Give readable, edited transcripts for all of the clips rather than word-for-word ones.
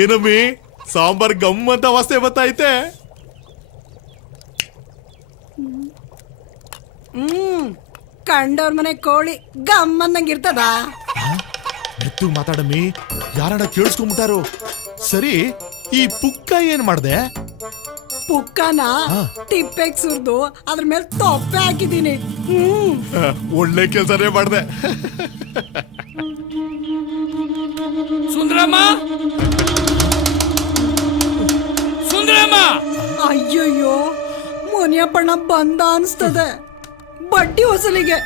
ಏನಮ್ಮಿ ಸಾಂಬಾರ್ ಗಮ್ಮಂತ ವಾಸನೆ ಬತ್ತೈತೆ. ಕಂಡವ್ರ ಮನೆ ಕೋಳಿ ಗಮ್ಮಂದಂಗಿರ್ತದ. ಮೆತ್ತು ಮಾತಾಡಮ್ಮಿ, ಯಾರನ್ನ ಕೇಳಿಸ್ಕೊಂಡ್ಬಿಟ್ಟಾರು. ಸರಿ, ಈ ಪುಕ್ಕ ಏನ್ ಮಾಡ್ದೆ? ಪುಕ್ಕನ ತಿಪ್ಪೆಗ್ ಸುರ್ದು ಅದ್ರ ಮೇಲೆ ತೊಪ್ಪೆ ಹಾಕಿದೀನಿ. ಒಳ್ಳೆ ಕೆಲಸನೇ ಮಾಡ್ದೆ. ಸುಂದರಮ್ಮ, ಸುಂದರಮ್ಮ! ಅಯ್ಯಯ್ಯೋ, ಮುನಿಯಪ್ಪಣ್ಣ ಬಂದ ಅನ್ಸ್ತದೆ. ಬಡ್ಡಿ ಹೊಸಲಿಗೆ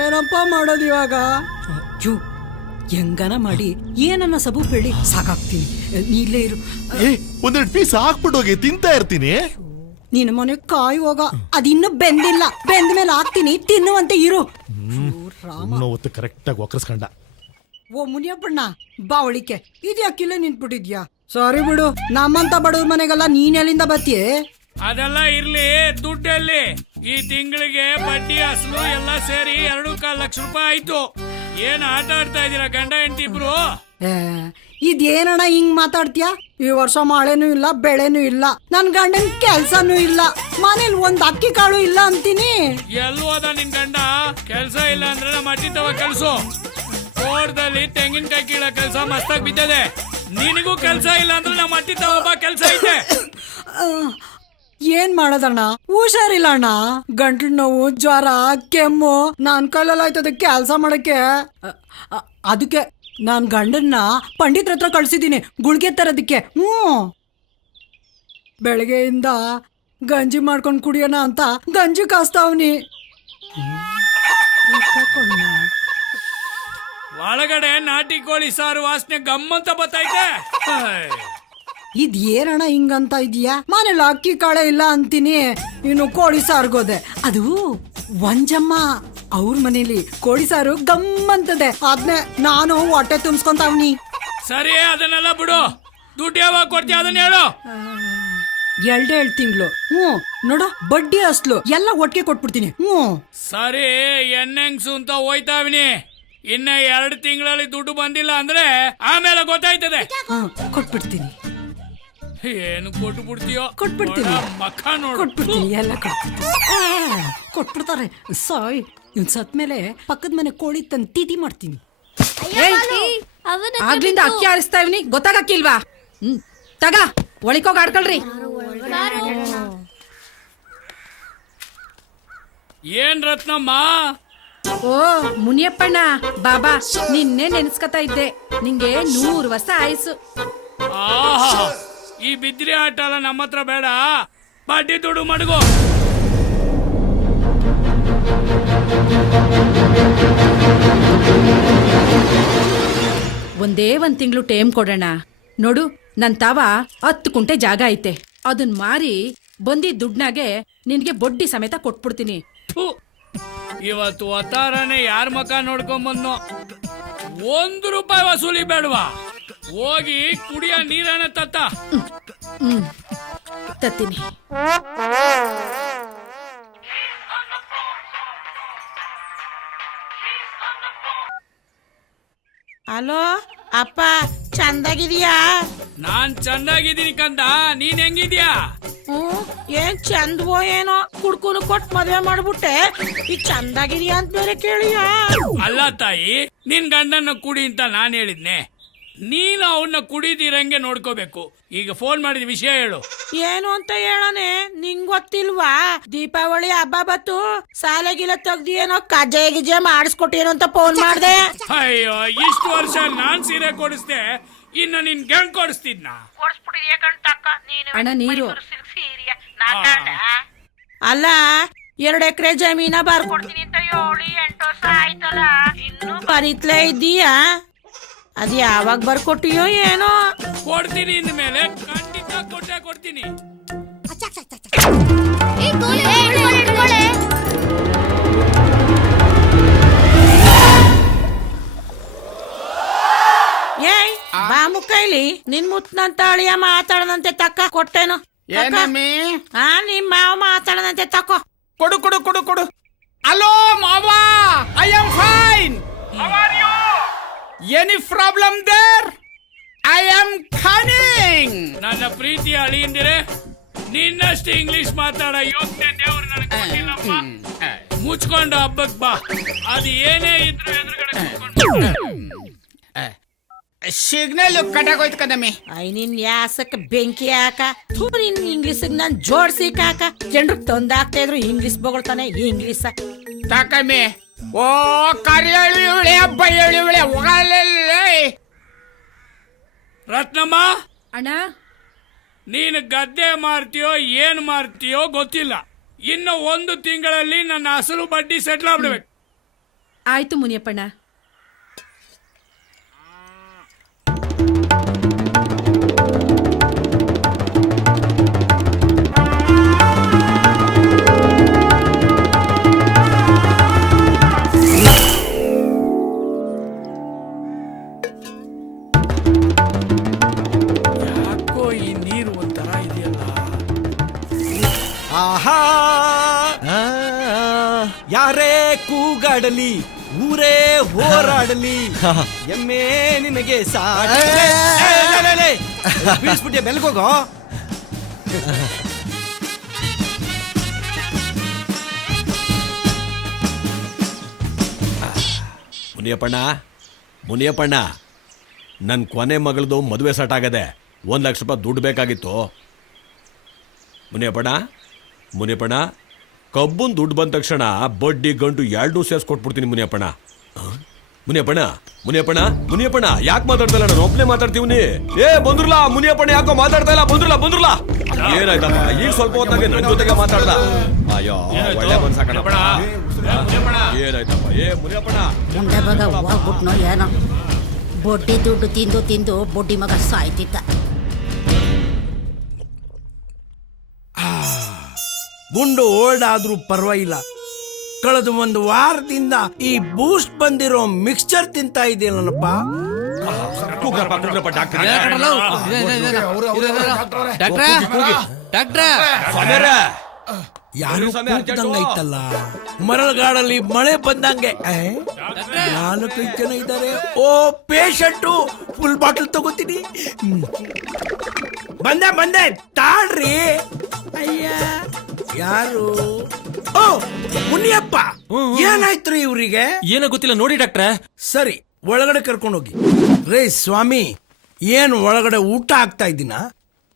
ಏನಪ್ಪ ಮಾಡೋದು ಇವಾಗ? ಹೆಂಗನ ಮಾಡಿ ಏನನ್ನ ಸಬು ಬೇಡಿ ಸಾಕಾಗ್ತೀನಿ. ನೀಲೇ ಇರು. ಒಂದೆರಡು ಪೀಸ್ ಹಾಕ್ಬಿಟ್ಟು ಹೋಗಿ ತಿಂತಾ ಇರ್ತೀನಿ. ನಿನ್ನ ಮನೆ ಕಾಯಿ ಹೋಗ, ಅದಿನ್ನೂ ಬೆಂದಿಲ್ಲ. ಬೆಂದ ಮೇಲೆ ಹಾಕ್ತೀನಿ, ತಿನ್ನುವಂತೆ ಇರು. ಹೊತ್ತು ಕರೆಕ್ಟ್ ಆಗಿ ಒಕ್ಕರ್ಸ್ಕೊಂಡ. ಓ ಮುನಿಯಪ್ಪಣ್ಣ, ಬಾವಳಿಕೆ ಇದ್ಯಾಕಿಲ್ಲ ನಿಂತ್ಬಿಟ್ಟಿದ್ಯಾ? ಸಾರಿ ಬಿಡು, ನಮ್ಮಂತ ಬಡವ್ರ ಮನೆಗೆಲ್ಲ ನೀನ್ ಎಲ್ಲಿಂದ ಬತ್ತೀಯ? ಅದೆಲ್ಲ ಇರ್ಲಿ, ದುಡ್ಡಲ್ಲಿ ಈ ತಿಂಗಳಿಗೆ ಬಡ್ಡಿ ಅಸಲು ಎಲ್ಲ ಸೇರಿ 2.25 ಲಕ್ಷ ರೂಪಾಯಿ ಆಯ್ತು. ಏನ್ ಆಟ ಆಡ್ತಾ ಇದೀರಾ ಗಂಡ ಹೆಂಡತಿ ಇಬ್ರು? ಇದೇನಣ್ಣ ಹಿಂಗ್ ಮಾತಾಡ್ತೀಯ? ಈ ವರ್ಷ ಮಳೆನೂ ಇಲ್ಲ, ಬೆಳೆನೂ ಇಲ್ಲ, ನನ್ ಗಂಡನ್ ಕೆಲ್ಸನೂ ಇಲ್ಲ, ಮನೇಲಿ ಒಂದ್ ಅಕ್ಕಿ ಕಾಳು ಇಲ್ಲ ಅಂತೀನಿ. ಎಲ್ಲೂ ಅದ ನಿನ್ ಗಂಡ? ಕೆಲ್ಸ ಇಲ್ಲ ಅಂದ್ರೆ ನಮ್ಮ ಅಜ್ಜಿ ತವ ಕೆಲ್ಸು. ತೋಟದಲ್ಲಿ ತೆಂಗಿನಕಾಯಿ ಕೀಳ ಕೆಲ್ಸ ಮಸ್ತಾಗಿ ಬಿದ್ದದೆ. ನಿನಗೂ ಕೆಲ್ಸ ಇಲ್ಲ ಅಂದ್ರೆ ನಮ್ಮ ಅಜ್ಜಿ ತವ ಕೆಲ್ಸ ಐತೆ. ಏನ್ ಮಾಡೋದಣ್ಣ, ಹುಷಾರಿಲ್ಲ ಅಣ್ಣ. ಗಂಟ್ಲು ನೋವು, ಜ್ವರ, ಕೆಮ್ಮು, ನಾನ್ ಕೈಲೆಲ್ಲ ಆಯ್ತದ ಕೆಲ್ಸ ಮಾಡಕ್ಕೆ. ಅದಕ್ಕೆ ನಾನ್ ಗಂಡನ್ನ ಪಂಡಿತ್ರ ಹತ್ರ ಕಳ್ಸಿದೀನಿ ಗುಳ್ಗೆ ತರೋದಕ್ಕೆ. ಬೆಳಗ್ಗೆಯಿಂದ ಗಂಜಿ ಮಾಡ್ಕೊಂಡ್ ಕುಡಿಯೋಣ ಅಂತ ಗಂಜಿ ಕಾಸ್ತಾವ್ನಿ. ಒಳಗಡೆ ನಾಟಿ ಕೋಳಿ ಸಾರು ವಾಸನೆ ಗಮ್ಮಂತ ಬತ್ತೈತೆ. ಇದ್ ಏನಣ್ಣ ಹಿಂಗಂತ ಇದೀಯಾ? ಮನೇಲಿ ಅಕ್ಕಿ ಕಾಳೆ ಇಲ್ಲ ಅಂತೀನಿ, ಇನ್ನು ಕೋಳಿ ಸಾರ್ಗೋದೆ. ಅದು ಒಂಜಮ್ಮ ಅವ್ರ ಮನೇಲಿ ಕೋಳಿ ಸಾರು ಗಮ್ಮಂತದೆ, ಅದ್ನೇ ನಾನು ಹೊಟ್ಟೆ ತುಂಬಿಸ್ಕೊಂತಾವ್ನಿ. ಸರಿ, ಅದನ್ನೆಲ್ಲ ಬಿಡು. ದುಡ್ಡು ಯಾವಾಗ ಕೊಡ್ತೀಯ ಅದನ್ನ ಹೇಳು. 2 ತಿಂಗಳು. ನೋಡು, ಬಡ್ಡಿ ಅಸ್ಲು ಎಲ್ಲ ಒಟ್ಟಿಗೆ ಕೊಟ್ಬಿಡ್ತೀನಿ. ಸರಿ, ಎಣ್ಣೆಂಗ್ಸು ಅಂತ ಹೋಯ್ತಾವಿನಿ. ಇನ್ನ 2 ತಿಂಗಳಲ್ಲಿ ದುಡ್ಡು ಬಂದಿಲ್ಲ ಅಂದ್ರೆ ಆಮೇಲೆ ಗೊತ್ತಾಯ್ತದೆ. ಕೊಟ್ಬಿಡ್ತೀನಿ. ಏನು ಕೊಟ್ಟು ಬಿಡ್ತೀಯೋ? ಕೊಟ್ಬಿಡ್ತೀನಿ. ಮಕ್ಕ ನೋಡು, ಕೊಟ್ಬಿಡ್ತೀನಿ, ಎಲ್ಲ ಕೊಟ್ಬಿಡ್ತಾರೆ. ಸಾಯ್, ಇವ್ ಸತ್ ಮೇಲೆ ಪಕ್ಕದ ಮನೆ ಕೋಳಿ ತಂದು ತಿಥಿ ಮಾಡ್ತೀನಿ. ಆಗ್ಲಿಂದ ಅಕ್ಕಿ ಆರಿಸ್ತಾ ಇವ್ನಿ, ಗೊತ್ತಾಗಕ್ಕಿಲ್ವಾ? ತಗ ಒಳಿಕೋಗ ಆಡ್ಕೊಳ್ರಿ. ಏನ್ ರತ್ನಮ್ಮ? ಓ ಮುನಿಯಪ್ಪಣ್ಣ, ಬಾಬಾ ನಿನ್ನೆ ನೆನ್ಸ್ಕತಾ ಇದ್ದೆ. ನಿಂಗೆ 100 ವರ್ಷ ಆಯ್ಸು. ಆಹಾ, ಈ ಬಿದ್ರಿ ಆಟ ಎಲ್ಲ ನಮ್ಮ ಹತ್ರ ಬೇಡ. ಬಡ್ಡಿ ದುಡ್ಡು ಮಡಗು. ಒಂದೇ 1 ತಿಂಗಳು ಟೈಮ್ ಕೊಡೋಣ. ನೋಡು, ನನ್ ತಾವ 10 ಕುಂಟೆ ಜಾಗ ಐತೆ, ಅದನ್ ಮಾರಿ ಬಂದಿದ್ ದುಡ್ನಾಗೆ ನಿನ್ಗೆ ಬಡ್ಡಿ ಸಮೇತ ಕೊಟ್ಬಿಡ್ತೀನಿ. ಇವತ್ತು ಒತ್ತಾರನೆ ಯಾರ ಮಕ ನೋಡ್ಕೊಂಬಂದ್ನೋ. 1 ರೂಪಾಯಿ ವಸೂಲಿ ಬೇಡವಾ? ಹೋಗಿ ಕುಡಿಯ ನೀರನ್ನ ತತ್ತ. ತತ್ತೀನಿ. ಹಲೋ ಅಪ್ಪ, ಚಂದಾಗಿದೀಯಾ? ನಾನ್ ಚಂದಾಗಿದ್ದೀನಿ ಕಂದ, ನೀನ್ ಹೆಂಗಿದ್ಯಾ? ಏನ್ ಚಂದವೋ ಏನೋ, ಕುಡ್ಕುನು ಕೊಟ್ ಮದ್ವೆ ಮಾಡ್ಬಿಟ್ಟೆ, ಈಗ ಚಂದಾಗಿದೀಯಾ ಅಂತ ಬೇರೆ ಕೇಳಿಯಾ? ಅಲ್ಲ ತಾಯಿ, ನಿನ್ ಗಂಡನ್ನ ಕುಡಿ ಅಂತ ನಾನ್ ಹೇಳಿದ್ನೆ. ನೀನು ಅವನ್ನ ಕುಡಿದಿರಂಗೆ ನೋಡ್ಕೋಬೇಕು. ಈಗ ಫೋನ್ ಮಾಡಿದ ವಿಷಯ ಹೇಳು. ಏನು ಅಂತ ಹೇಳನೆ, ನಿಂಗ್ ಗೊತ್ತಿಲ್ವಾ? ದೀಪಾವಳಿ ಹಬ್ಬ ಬತ್ತು, ಸಾಲಗಿಲ ತೆಗ್ದಿ ಏನೋ ಕಜ್ಜೆ ಗಿಜ್ಜೆ ಮಾಡಿಸ್ಕೊಟ್ಟೇನೋ ಅಂತ ಫೋನ್ ಮಾಡ್ದೆ. ಅಯ್ಯೋ, ಇಷ್ಟು ವರ್ಷ ನಾನ್ ಸೀರೆ ಕೊಡಿಸ್ದೆ, ಇನ್ನು ನಿನ್ ಗಂಗ್ ಕೊಡಿಸ್ತಿದ್ನ? ಅಣ್ಣ ನೀರು. ಅಲ್ಲ, 2 ಎಕರೆ ಜಮೀನ ಬರ್ಕೊಡ್ತೀನಿ ಅಂತ 7-8 ವರ್ಷ ಆಯ್ತಲ್ಲ, ಇನ್ನು ಬರೀತ್ಲೇ ಇದ್ದೀಯಾ? ಅದ್ ಯಾವಾಗ ಬರ್ಕೊಟ್ಟಿಯೋ ಏನೋ. ಕೊಡ್ತೀನಿ, ಇನ್ ಮೇಲೆ ಖಂಡಿತ ಕೊಟ್ಟೆ ಕೊಡ್ತೀನಿ. ಏಯ್ ಬಾ ಮುಕ್ಕೈಲಿ, ನಿನ್ ಮುತ್ನಂತ ಅಳಿಯ ಮಾತಾಡದಂತೆ ತಕ್ಕ ಕೊಟ್ಟೇನು? ನಿಮ್ ಮಾವ ಮಾತಾಡದಂತೆ ತಕೋ. ಕೊಡು ಕೊಡು ಕೊಡು ಕೊಡು. ಹಲೋ ಮಾವಾ, I am fine. How are you? Any problem there? I am coming. ನನ್ನ ಪ್ರೀತಿಯ ಅಳಿಯಂದಿರೆ, ನಿನ್ನಷ್ಟು ಇಂಗ್ಲಿಷ್ ಮಾತಾಡೋ ಯೋಗ್ಯತೆ ದೇವ್ರು ನನಗೆ ಕೊಟ್ಟಿಲ್ಲಪ್ಪ. ಮುಚ್ಕೊಂಡು ಹಬ್ಬಕ್ ಬಾ. ಅದು ಏನೇ ಇದ್ರು ಎದುರುಗಡೆ ಕೂತ್ಕೊಂಡು ಸಿಗ್ನಲ್ ಕಟ್ಟಾಗೋಯ್ತು ಕದಮ್ಮಿ. ನಿನ್ ಯಾಸಕ್ ಬೆಂಕಿ ಹಾಕ ನಿನ್ ಇಂಗ್ಲಿಷ್ ನಾನ್ ಜೋಡ್ಸಿ ಕಾಕ. ಜನರು ತಂದಾಕ್ತಾ ಇದ್ರು ಇಂಗ್ಲಿಷ್ ಬೊಗಳ್ತಾನೆ ಇಂಗ್ಲಿಷ್. ತಾಕಮ್ಮಿ ಓ ಕರಿಯಳಿ ಇವಳೆ ಬಯ್ಯಳಿ ಇವಳೆ ಒಗಲಲ್ಲೇ. ರತ್ನಮ್ಮ, ಅಣ್ಣ ನೀನು ಗದ್ದೆ ಮಾರ್ತೀಯೋ ಏನ್ ಮಾರ್ತೀಯೋ ಗೊತ್ತಿಲ್ಲ. ಇನ್ನು 1 ತಿಂಗಳಲ್ಲಿ ನನ್ನ ಅಸಲು ಬಡ್ಡಿ ಸೆಟ್ಲ್ ಆಗ್ಬಿಡ್ಬೇಕು. ಆಯ್ತು ಮುನಿಯಪ್ಪಣ್ಣ. ಯಾಕೋ ಈ ನೀರು ಒಂಥರ ಇದೆಯಲ್ಲ. ಆಹಾ ಯಾರೇ ಕೂಗಾಡಲಿ ಊರೇ ಹೋರಾಡಲಿ ಎಮ್ಮೆ ನಿನಗೆ ಬೀಳ್ಸ್ಬಿಟ್ಟೆ ಬೆಲ್ಗೋಗೋ. ಮುನಿಯಪ್ಪಣ್ಣ ಮುನಿಯಪ್ಪಣ್ಣ, ನನ್ನ ಕೊನೆ ಮಗಳದು ಮದುವೆ ಸಟ್ ಆಗದೆ. 1 ಲಕ್ಷ ರೂಪಾಯಿ ದುಡ್ಡು ಬೇಕಾಗಿತ್ತು. ಮುನಿಯಪ್ಪಣ್ಣ ಮುನಿಯಪ್ಪಣ್ಣ, ಕಬ್ಬನ್ ದುಡ್ಡು ಬಂದ ತಕ್ಷಣ ಬಡ್ಡಿ ಗಂಟು 2 ಸೇರಿಸ್ಕೊಟ್ಬಿಡ್ತೀನಿ ಮುನಿಯಪ್ಪಣ್ಣ. ಮುನಿಯಪ್ಪಣ್ಣ ಮುನಿಯಪ್ಪಣ್ಣ ಮುನಿಯಪ್ಪಣ್ಣ, ಯಾಕೆ ಮಾತಾಡ್ತಾ ಇಲ್ಲ? ನಾನು ಒಬ್ಬನೇ ಮಾತಾಡ್ತೀವಿ. ಬಂದ್ರಲ್ಲ ಮುನಿಯಪ್ಪಣ್ಣ, ಯಾಕೋ ಮಾತಾಡ್ತಾ ಇಲ್ಲ? ಬಂದ್ರಲ್ಲ ಏನಾಯ್ತಪ್ಪ? ಈಗ ಸ್ವಲ್ಪ ಹೊತ್ತಾಗೆ ನನ್ನ ಜೊತೆಗೆ ಮಾತಾಡ್ದ. ಅಯ್ಯೋ ಒಳ್ಳೆ ಮನ್ಸಾಕಣಪ್ಪ. ಏನಾಯ್ತಪ್ಪ? ಮುನಿಯಪ್ಪಣ್ಣ ಮುಂದೆ ಮಗ ಹೋಗ್ಬಿಟ್ನೋ ಏನೋ, ಬೊಡ್ಡಿ ದುಡ್ಡು ತಿಂದು ತಿಂದು ಬೊಡ್ಡಿ ಮಗ ಸಾಯ್ತಿದ್ದ. ಗುಂಡು ಓಲ್ಡಾದ್ರೂ ಪರವಾಗಿಲ್ಲ. ಕಳೆದ 1 ವಾರದಿಂದ ಈ ಬೂಸ್ಟ್ ಬಂದಿರೋ ಮಿಕ್ಸ್ಚರ್ ತಿಂತಾ ಇದೆಯಲ್ಲಪ್ಪ. ಯಾರು ಕೂಗ್ದಂಗೈತಲ್ಲ, ಮರಳುಗಾಡಲ್ಲಿ ಮಳೆ ಬಂದಂಗೆ. 4-5 ಜನ ಇದ್ದಾರೆ. ಓ ಪೇಷಂಟು, ಫುಲ್ ಬಾಟಲ್ ತಗೋತೀನಿ. ಬಂದೆ ತಾಳ್ರಿ. ಅಯ್ಯ ಯಾರು? ಓ ಮುನಿಯಪ್ಪ, ಏನಾಯ್ತ್ರಿ ಇವ್ರಿಗೆ? ಏನೋ ಗೊತ್ತಿಲ್ಲ ನೋಡಿ ಡಾಕ್ಟ್ರೆ. ಸರಿ, ಒಳಗಡೆ ಕರ್ಕೊಂಡೋಗಿ. ರೇ ಸ್ವಾಮಿ, ಏನು ಒಳಗಡೆ ಊಟ ಆಗ್ತಾ ಇದ್ದೀನ?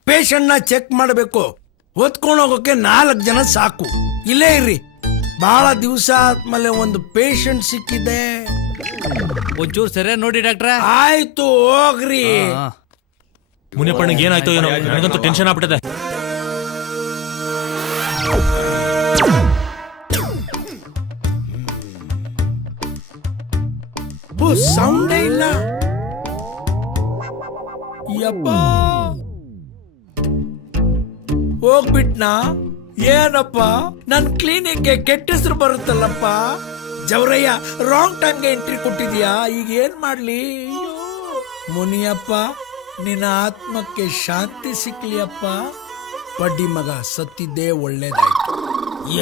ಪೇಷಂಟ್ ನ ಚೆಕ್ ಮಾಡಬೇಕು. ಹೊತ್ಕೊಂಡು ಹೋಗೋಕೆ 4 ಜನ ಸಾಕು. ಇಲ್ಲೇ ಇರ್ರಿ, ಬಹಳ ದಿವಸ ಆದ್ಮೇಲೆ ಒಂದು ಪೇಷಂಟ್ ಸಿಕ್ಕಿದೆ. ಒಂಚೂರು ಸರಿಯಾಗಿ ನೋಡಿ ಡಾಕ್ಟ್ರೆ. ಆಯ್ತು ಹೋಗ್ರಿ. ಮುನಿಯಪ್ಪನಿಗೆ ಏನಾಯ್ತು ಏನೋ, ನನಗಂತೂ ಟೆನ್ಷನ್ ಆಗ್ಬಿಟ್ಟಿದೆ. ಸೌಂಡೇ ಇಲ್ಲ. ಯಪ್ಪ, ಹೋಗ್ಬಿಟ್ನಾ? ಏನಪ್ಪ, ನನ್ ಕ್ಲಿನಿಕ್ಗೆ ಕೆಟ್ಟ ಹೆಸರು ಬರುತ್ತಲ್ಲಪ್ಪ. ಜವರಯ್ಯ, ರಾಂಗ್ ಟೈಮ್ಗೆ ಎಂಟ್ರಿ ಕೊಟ್ಟಿದ್ಯಾ. ಈಗ ಏನ್ ಮಾಡ್ಲಿ? ಮುನಿಯಪ್ಪ, ನಿನ್ನ ಆತ್ಮಕ್ಕೆ ಶಾಂತಿ ಸಿಕ್ಲಿಯಪ್ಪ. ಬಡ್ಡಿ ಮಗ ಸತ್ತಿದ್ದೇ ಒಳ್ಳೇದಾಯ್ತು.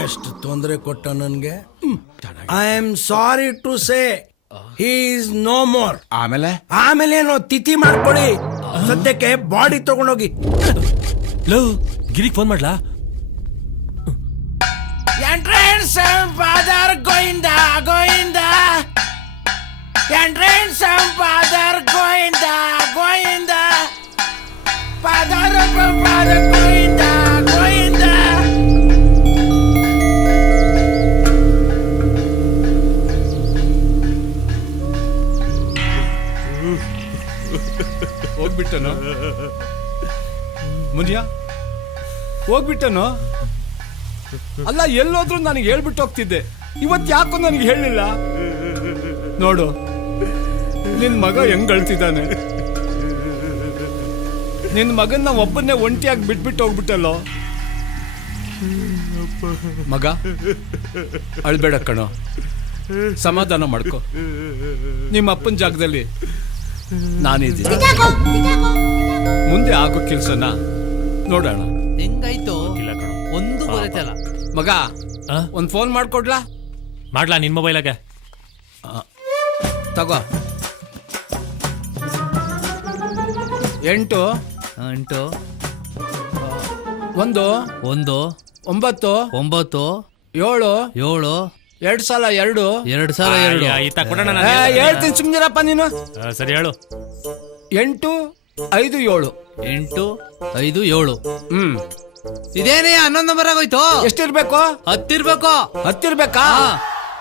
ಎಷ್ಟು ತೊಂದರೆ ಕೊಟ್ಟ ನನ್ಗೆ. I am sorry to say he is no more. ಆಮೇಲೇನೋ ತಿಥಿ ಮಾಡ್ಕೊಳ್ಳಿ. ಸದ್ಯಕ್ಕೆ ಬಾಡಿ ತಗೊಂಡೋಗಿ. ಗಿರಿಗೆ ಫೋನ್ ಮಾಡ್ಲಾ? Entrance father Govinda Govinda, entrance father Govinda Govinda, father Govinda Govinda. ಹೋಗ್ಬಿಟ್ಟನು ಮುನಿಯ, ಹೋಗ್ಬಿಟ್ಟನು. ಅಲ್ಲ, ಎಲ್ಲೋದ್ರೂ ನನಗೆ ಹೇಳ್ಬಿಟ್ಟು ಹೋಗ್ತಿದ್ದೆ. ಇವತ್ತು ಯಾಕೋ ನನಗೆ ಹೇಳಿಲ್ಲ. ನೋಡು, ನಿನ್ ಮಗ ಹೆಂಗ್ ಅಳ್ತಿದ್ದಾನೆ. ನಿನ್ ಮಗನ್ನ ಒಬ್ಬನ್ನೇ ಒಂಟಿಯಾಗಿ ಬಿಟ್ಬಿಟ್ಟು ಹೋಗ್ಬಿಟ್ಟಲ್ಲೋ. ಮಗ ಅಳ್ಬೇಡ ಕಣೋ, ಸಮಾಧಾನ ಮಾಡ್ಕೊ. ನಿಮ್ಮ ಅಪ್ಪನ ಜಾಗದಲ್ಲಿ ನಾನಿದ್ದೀನಿ. ಮುಂದೆ ಆಗೋ ಕೆಲ್ಸನ ನೋಡೋಣ. ಹೆಂಗಾಯ್ತು ಒಂದು ಬರತ್ತಲ್ಲ. ಮಗ, ಒಂದ್ ಫೋನ್ ಮಾಡ್ಕೊಡ್ಲಾ? ಮಾಡ್ಲಾ ನಿನ್ ಮೊಬೈಲಾಗೆ? ತಗೋ. 8 8 1 1 9 9 7 7 2 ಸಲ 2 2 ಸಲ 2 ಹೇಳ್ತೀನಿ ಸುಮ್ನಿರಪ್ಪ ನೀನು. ಸರಿ ಹೇಳು. 8 5 7. 8 5 7. ಹ್ಮ್ ಇದೇನೇ 11 ನಂಬರ್ ಆಗೋಯ್ತು. ಎಷ್ಟಿರ್ಬೇಕು? 10 ಇರ್ಬೇಕು. 10 ಇರ್ಬೇಕಾ?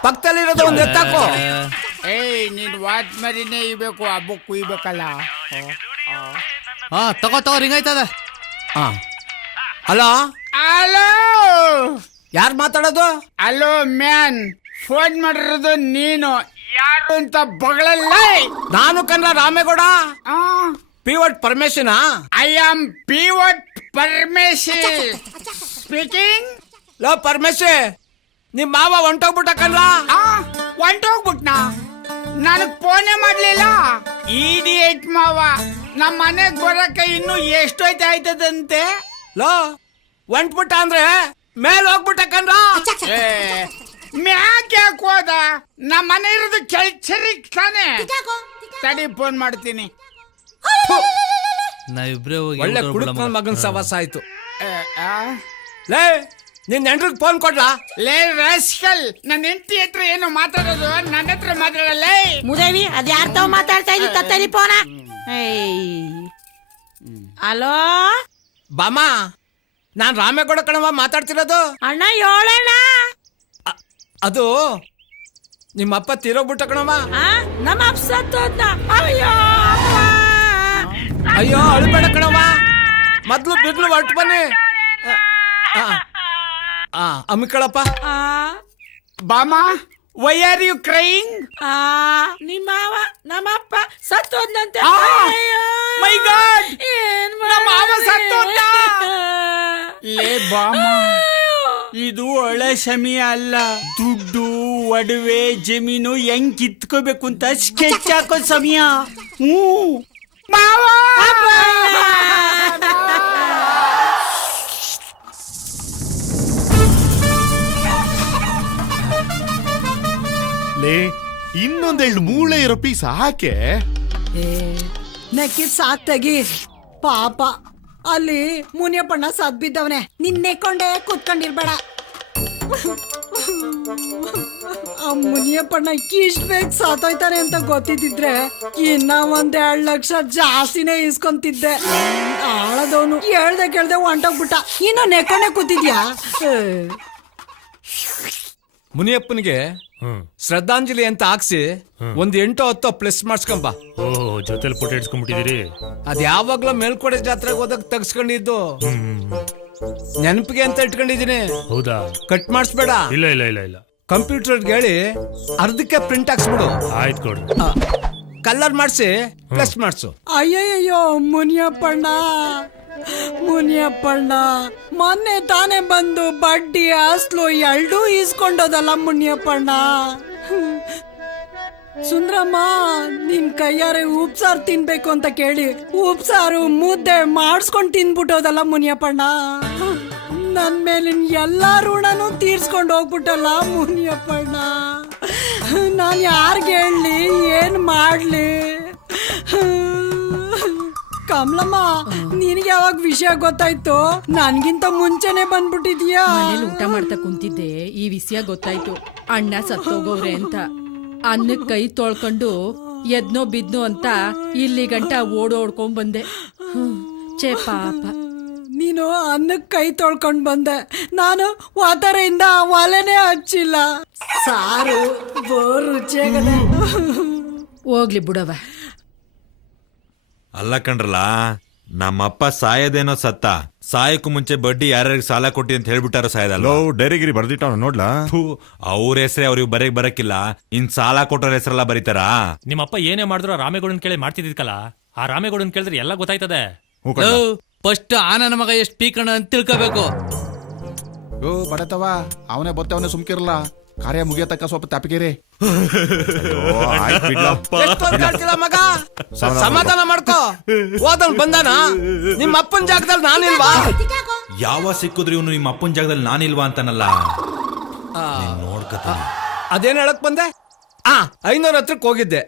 ಪಕ್ಕದಲ್ಲಿರೋದು ಒಂದ್ ಎತ್ತಾಕು. ಏಯ್ ನೀನ್ ವಾಚ್ ಮರಿನೇ ಇಬೇಕು ಹಬ್ಬಕ್ಕೆ ಕುಯ್ಬೇಕಲ್ಲ. ಹಾ ತಗೋ ರಿಂಗ್ ಆಯ್ತದ. ಹಾ ಹಲೋ ಹಲೋ ಯಾರು ಮಾತಾಡೋದು? ಹಲೋ ಮ್ಯಾನ್, ಫೋನ್ ಮಾಡಿರೋದು ನೀನು ಯಾರು ಅಂತ ಬಗಳಲ್ಲ. ನಾನು ಕಣ್ಣ ರಾಮೇಗೌಡ. ಪಿವಟ್ ಪರಮೇಶನಾ? I am pivot Parameshi speaking. ಲೋ ಪರಮೇಶಿ, ನಿಮ್ ಮಾವ ಹೊಂಟೋಗ್ಬಿಟ್ಟ ಕಣ್ಲ. ಹೊಂಟೋಗ್ಬಿಟ್ನಾ? ನನಗ್ ಫೋನೇ ಮಾಡ್ಲಿಲ್ಲ. ಇಡಿಯಟ್ ಮಾವ, ನಮ್ಮ ಮನೆಗ್ ಬರಕ್ಕೆ ಇನ್ನು ಎಷ್ಟೊಯ್ತು ಆಯ್ತದಂತೆ. ಲೋ ಹೊಂಟ್ಬಿಟ್ಟ ಅಂದ್ರೆ ಮೇಲ್ ಹೋಗ್ಬಿಟ್ಟ ಕಣ್ಲ. ಮ್ಯಾಕ್ ಯಾಕೆ ಹೋದ? ನಮ್ಮ ಮನೆ ಇರೋದು ಕೆಲ್ಸರಿಗೆ ತಾನೆ. ತಡಿ ಫೋನ್ ಮಾಡ್ತೀನಿ. ನಾವಿಬ್ರೇ ಹೋಗಿ ಒಳ್ಳೆ ಕುಡುಕ್ ಮಗನ್ ಸವಾಸ ಆಯ್ತು. ಲೇ ನಿನ್ ಹೆಂಡ್ರಿಗೆ ಫೋನ್ ಕೊಡ್ಲಾ? ಲೇ ರಾಸ್ಕಲ್, ನನ್ನ ಹೆಂಡತಿ ಹತ್ರ ಏನು ಮಾತಾಡೋದು, ನನ್ನ ಹತ್ರ ಮಾತಾಡಲ್ಲ. ಮುದೇವಿ ಅದ್ ಯಾರ್ ತಾವ್ ಮಾತಾಡ್ತಾ ಇದ್ದಿ ತತ್ತಲಿ ಫೋನ. ಹಲೋ ಬಾಮ, ನಾನ್ ರಾಮೇಗೌಡ ಕಣವ ಮಾತಾಡ್ತಿರೋದು. ಅಣ್ಣ ಹೇಳಣ್ಣ. ಅದು ನಿಮ್ಮಪ್ಪ ತೀರೋಗ್ಬಿಟ್ಟ ಕಣವ. ನಮ್ಮ ಅಪ್ಸತ್ತೋದ್ನ. ಅಯ್ಯೋ ಅಯ್ಯೋ ಅಳ್ಬೇಡ ಕಣವ, ಮೊದ್ಲು ಬಿರ್ಲು ಹೊರಟು ಬನ್ನಿ. ಅಮ್ಮಿಕಳಪ್ಪ. ಬಾಮ, ವೈ ಆರ್ ಯು ಕ್ರೈಯಿಂಗ್? ನಿಮ್ಮವ ನಮ್ಮಪ್ಪ ಸತ್ತೋದ್ನಂತೆ. ಮೈ ಗಾಡ್, ಏನ್ ನಮ್ಮ ಮಾವ ಮಾಡೋದು? ಸತ್ತೋದ್ನ? ಲೇ ಬಾಮ, ಇದು ಒಳ್ಳೆ ಸಮಯ ಅಲ್ಲ. ದುಡ್ಡು, ಒಡವೆ, ಜಮೀನು ಹೆಂಗ್ ಕಿತ್ಕೋಬೇಕು ಅಂತ ಸ್ಕೆಚ್ ಹಾಕೋ ಸಮಯ. ಮಾವ, ಲೇ ಇನ್ನೊಂದೆರಡು ಮೂಳೆ ಇರೋ ಪೀಸ್ ಹಾಕೆ. ನೆಕ್ಕಿದ್ ಸಾಕ್ ತೆಗಿ. ಪಾಪ ಅಲ್ಲಿ ಮುನಿಯಪ್ಪಣ್ಣ ಸದ್ ಬಿದ್ದವನೆ. ನಿನ್ನೆಕೊಂಡೆ ಕೂತ್ಕೊಂಡಿರ್ಬೇಡ. ಆ ಮುನಿಯಪ್ಪಣ್ಣ ಇಷ್ಟ ಬೇಗ ಸಾತೋಯ್ತಾನೆ ಅಂತ ಗೊತ್ತಿದ್ರೆ ಇನ್ನ 1-2 ಲಕ್ಷ ಜಾಸ್ತಿನೇ ಇಸ್ಕೊಂತಿದ್ದೆ. ಆಳದವನು ಕೇಳ್ದೆ ಕೇಳ್ದೆ ಹೊಂಟೋಗ್ಬಿಟ್ಟ. ಇನ್ನು ನೆಕ್ಕೊಂಡೆ ಕೂತಿದ್ಯಾ? ಮುನಿಯಪ್ಪನಿಗೆ ಶ್ರದ್ಧಾಂಜಲಿ ಅಂತ ಹಾಕ್ಸಿ ಒಂದ್ 8-10 ಪ್ಲಸ್ ಮಾಡ್ಸ್ಕೊಂಬ. ಜೊತೆಲಿ ಫೋಟೋ ಇಡ್ಸ್ಕೊಂಡ್ಬಿಟ್ಟಿದ್ದೀರಿ. ಅದ್ ಯಾವಾಗ್ಲೂ ಮೇಲ್ಕೋಟೆ ಜಾತ್ರೆಗೆ ಹೋದಾಗ ತೆಗ್ಸ್ಕೊಂಡಿದ್ದು. ನೆನಪಿಗೆ ಅಂತ ಇಟ್ಕೊಂಡಿದೀನಿ. ಹೌದಾ? ಕಟ್ ಮಾಡಿಸ್ಬೇಡ. ಇಲ್ಲ ಇಲ್ಲ ಇಲ್ಲ ಇಲ್ಲ. ಕಂಪ್ಯೂಟರ್ ಹೇಳಿ ಅರ್ಧಕ್ಕೆ ಪ್ರಿಂಟ್ ಹಾಕ್ಸ್ಬಿಡು. ಆಯ್ತು ಕೊಡು. ಕಲರ್ ಮಾಡಿಸಿ ಪ್ಲಸ್ ಮಾಡ್ಸು. ಅಯ್ಯಯ್ಯೋ ಮುನಿಯಪ್ಪಣ್ಣ, ಮುನಿಯಪ್ಪಣ್ಣ ಮೊನ್ನೆ ತಾನೇ ಬಂದು ಬಡ್ಡಿ ಅಸ್ಲು ಎರಡೂ ಈಸ್ಕೊಂಡೋದಲ್ಲ ಮುನಿಯಪ್ಪಣ್ಣ. ಸುಂದ್ರಮ್ಮ ನಿನ್ ಕೈಯಾರೆ ಉಪ್ಸಾರು ತಿನ್ಬೇಕು ಅಂತ ಕೇಳಿ ಉಪ್ಸಾರು ಮುದ್ದೆ ಮಾಡಿಸ್ಕೊಂಡ್ ತಿನ್ಬಿಟ್ಟೋದಲ್ಲ ಮುನಿಯಪ್ಪಣ್ಣ. ನನ್ ಮೇಲಿನ ಎಲ್ಲಾ ಋಣನೂ ತೀರ್ಸ್ಕೊಂಡು ಹೋಗ್ಬಿಟ್ಟಲ್ಲ ಮುನಿಯಪ್ಪಣ್ಣ. ನಾನ್ ಯಾರ್ಗೆ ಹೇಳಿ ಏನ್ ಮಾಡ್ಲಿ? ಕಮಲಮ್ಮ, ನಿನಗೆ ಯಾವಾಗ ವಿಷಯ ಗೊತ್ತಾಯ್ತು? ನನ್ಗಿಂತ ಮುಂಚೆನೆ ಬಂದ್ಬಿಟ್ಟಿದ್ಯಾ? ಮನೇಲಿ ಊಟ ಮಾಡ್ತಾ ಕುಂತಿದ್ದೆ, ಈ ವಿಷಯ ಗೊತ್ತಾಯ್ತು. ಅಣ್ಣ ಸತ್ತೋಗವ್ರೆ ಅಂತ. ಅನ್ನಕ್ ಕೈ ತೊಳ್ಕೊಂಡು ಎದ್ನೋ ಬಿದ್ನೋ ಅಂತ ಇಲ್ಲಿ ಗಂಟ ಓಡೋಡ್ಕೊಂಡ್ ಬಂದೆ. ಛೇ ಪಾಪ. ನೀನು ಅನ್ನಕ್ಕೆ ಕೈ ತೊಳ್ಕೊಂಡ್ ಬಂದೆ, ನಾನು ವಾತರೆಯಿಂದ ಒಲೆನೇ ಹಚ್ಚಿಲ್ಲ. ಸಾರು ಬೋರ್ ರುಚಿಯಾಗದೆ. ಹೋಗ್ಲಿ ಬಿಡವ. ಅಲ್ಲ ಕಣ್ರಲ್ಲ, ನಮ್ಮಪ್ಪ ಸಾಯದೇನೋ ಸತ್ತ. ಸಾಯಕ್ಕೂ ಮುಂಚೆ ಬಡ್ಡಿ ಯಾರ್ಯಾರಿಗೆ ಸಾಲ ಕೊಟ್ಟಿ ಅಂತ ಹೇಳ್ಬಿಟ್ಟಾರ ಸಾಯದಲ್ಲ. ಡೈರಿಗಿರಿ ಬರ್ದಿಟ್ಟ ನೋಡ್ಲಾ? ಅವ್ರ ಹೆಸರೇ ಅವ್ರಿಗೆ ಬರಕ್ಕಿಲ್ಲ, ಇನ್ ಸಾಲ ಕೊಟ್ಟವ್ರ ಹೆಸರೆಲ್ಲ ಬರೀತಾರ. ನಿಮ್ಮಪ್ಪ ಏನೇ ಮಾಡಿದ್ರು ರಾಮೇಗೌಡನ್ ಕೇಳಿ ಮಾಡ್ತಿದ್ಕಲ್ಲ. ಆ ರಾಮೇಗೌಡನ್ ಕೇಳಿದ್ರೆ ಎಲ್ಲ ಗೊತ್ತಾಯ್ತದೆ. ಫಸ್ಟ್ ಆ ನನ್ನ ಮಗ ಎಷ್ಟು ಪೀಕಣ ಅಂತ ತಿಳ್ಕೋಬೇಕು. ಬಡತವ ಅವನೇ ಬತ್ತವನೇ ಸುಮ್ಕಿರಲ್ಲ. ಕಾರ್ಯ ಮುಗಿಯತಕ್ಕ ಸ್ವಲ್ಪ ತಪ್ಪಿಗೆರೆ. ಮಗ ಸಮಾಧಾನ ಮಾಡ್ಕೋ. ಹೋದಲ್ ಬಂದಾನ, ನಿಮ್ಮ ಅಪ್ಪನ ಜಾಗದಲ್ಲಿ ನಾನಿಲ್ವಾ? ಯಾವ ಸಿಕ್ಕಿದ್ರು ಇವನು ನಿಮ್ಮ ಅಪ್ಪನ ಜಾಗದಲ್ಲಿ ನಾನಿಲ್ವಾ ಅಂತಾನಲ್ಲ. ನೋಡ್ಕತ ಅದೇನ್ ಹೇಳಕ್ ಬಂದೆ? 500 ಹತ್ರಕ್ ಹೋಗಿದ್ದೆ.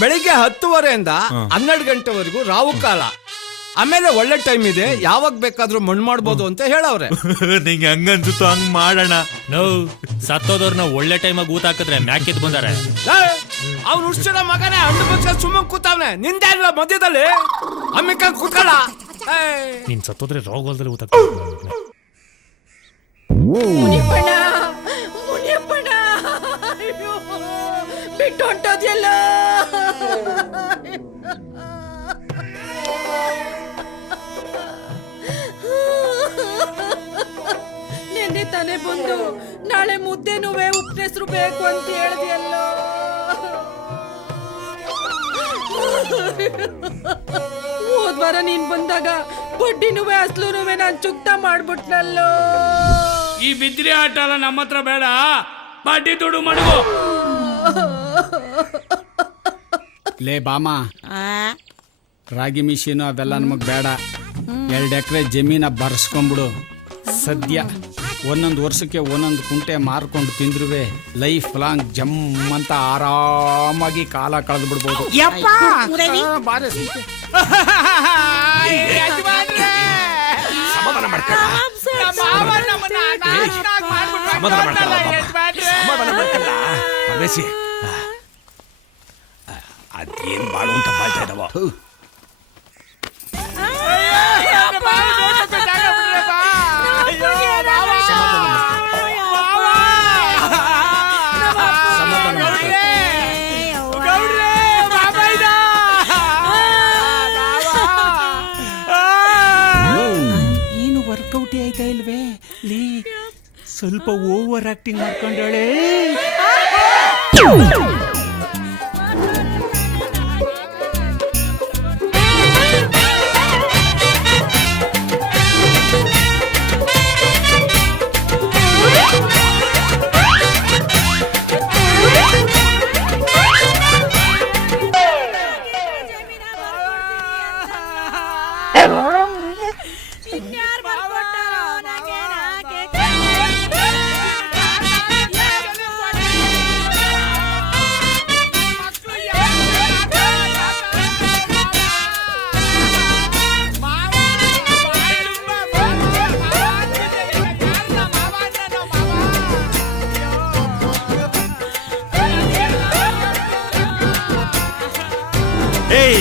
ಬೆಳಿಗ್ಗೆ 10:30 12 ಗಂಟೆವರೆಗೂ ರಾವು ಕಾಲ. ಆಮೇಲೆ ಒಳ್ಳೆ ಟೈಮ್ ಇದೆ, ಯಾವಾಗ ಬೇಕಾದ್ರೂ ಮಣ್ಣು ಮಾಡ್ಬೋದು ಅಂತ ಹೇಳವ್ರೆ. ನಿಂಗೆ ಹಂಗನ್ಸುತ್ತೋ ಹಂಗ್ ಮಾಡೋಣ. ನೋ ಸತ್ತೋದವ್ರನ್ನ ಒಳ್ಳೆ ಟೈಮಾಗ ಊತ ಹಾಕಿದ್ರೆ ಮ್ಯಾಕೆದ್ ಬಂದಾರೆ. ಅವ್ನು ಹುಡ್ಸಿರೋ ಮಗನೇ ಹಣ್ಣು ಬಚ್ಚ ಸುಮ್ಮನೆ ಕೂತವ್ನೆ. ನಿಂದೆ ಇಲ್ಲ ಮಧ್ಯದಲ್ಲಿ ಅಮ್ಮಿಕ ಕೂತ್ಕೊಳ್ಳ. ನೀನ್ ಸತ್ತೋದ್ರೆ ರೋಗಲ್ದಲ್ಲಿ ಊತ ಮುನಿಯಪ್ಪಣ್ಣ ಮುನಿಯಪ್ಪಣ್ಣ ಅಯ್ಯೋ, ಬಿಟ್ಟು ಹೊಂಟೋದ್ಯಲ್ಲ. ನೆನ್ನೆ ತಾನೇ ಬಂದು ನಾಳೆ ಮುದ್ದೆನುವೆ ಉಪ್ಪೆಸರು ಬೇಕು ಅಂತ ಹೇಳಿದೆಯಲ್ಲ. ಹೋದ್ವಾರ ನೀನ್ ಬಂದಾಗ ಬಡ್ಡಿನುವೆ ಅಸ್ಲುನುವೆ ನಾನ್ ಚುಕ್ತ ಮಾಡ್ಬಿಟ್ನಲ್ಲೋ. ಈ ಬಿದ್ರಿ ಆಟ ಎಲ್ಲ ನಮ್ಮ ಹತ್ರ ಬೇಡ, ಬಡ್ಡಿ ದುಡ್ಡು ಮಡಗು. ಲೇ ಬಾಮ, ರಾಗಿ ಮಿಷಿನು ಅವೆಲ್ಲ ನಮಗ್ ಬೇಡ. 2 ಎಕರೆ ಜಮೀನ ಬರ್ಸ್ಕೊಂಡ್ಬಿಡು. ಸದ್ಯ ಒಂದೊಂದು ವರ್ಷಕ್ಕೆ ಒಂದೊಂದು ಕುಂಟೆ ಮಾರ್ಕೊಂಡು ತಿಂದ್ರುವೆ ಲೈಫ್ ಲಾಂಗ್ ಜಮ್ ಅಂತ ಆರಾಮಾಗಿ ಕಾಲ ಕಳೆದು ಬಿಡ್ಬೋದು. ಅದೇನ್ ಬಾಳ ಉಂಟ ಬಾಳ್ತಾ ಇದಾವ. ಏನು ವರ್ಕೌಟ್ ಆಯ್ತಾ ಇಲ್ವೇ? ಲೀ ಸ್ವಲ್ಪ ಓವರ್ ಆಕ್ಟಿಂಗ್ ಮಾಡ್ಕೊಂಡಳೆ. ಏಯ್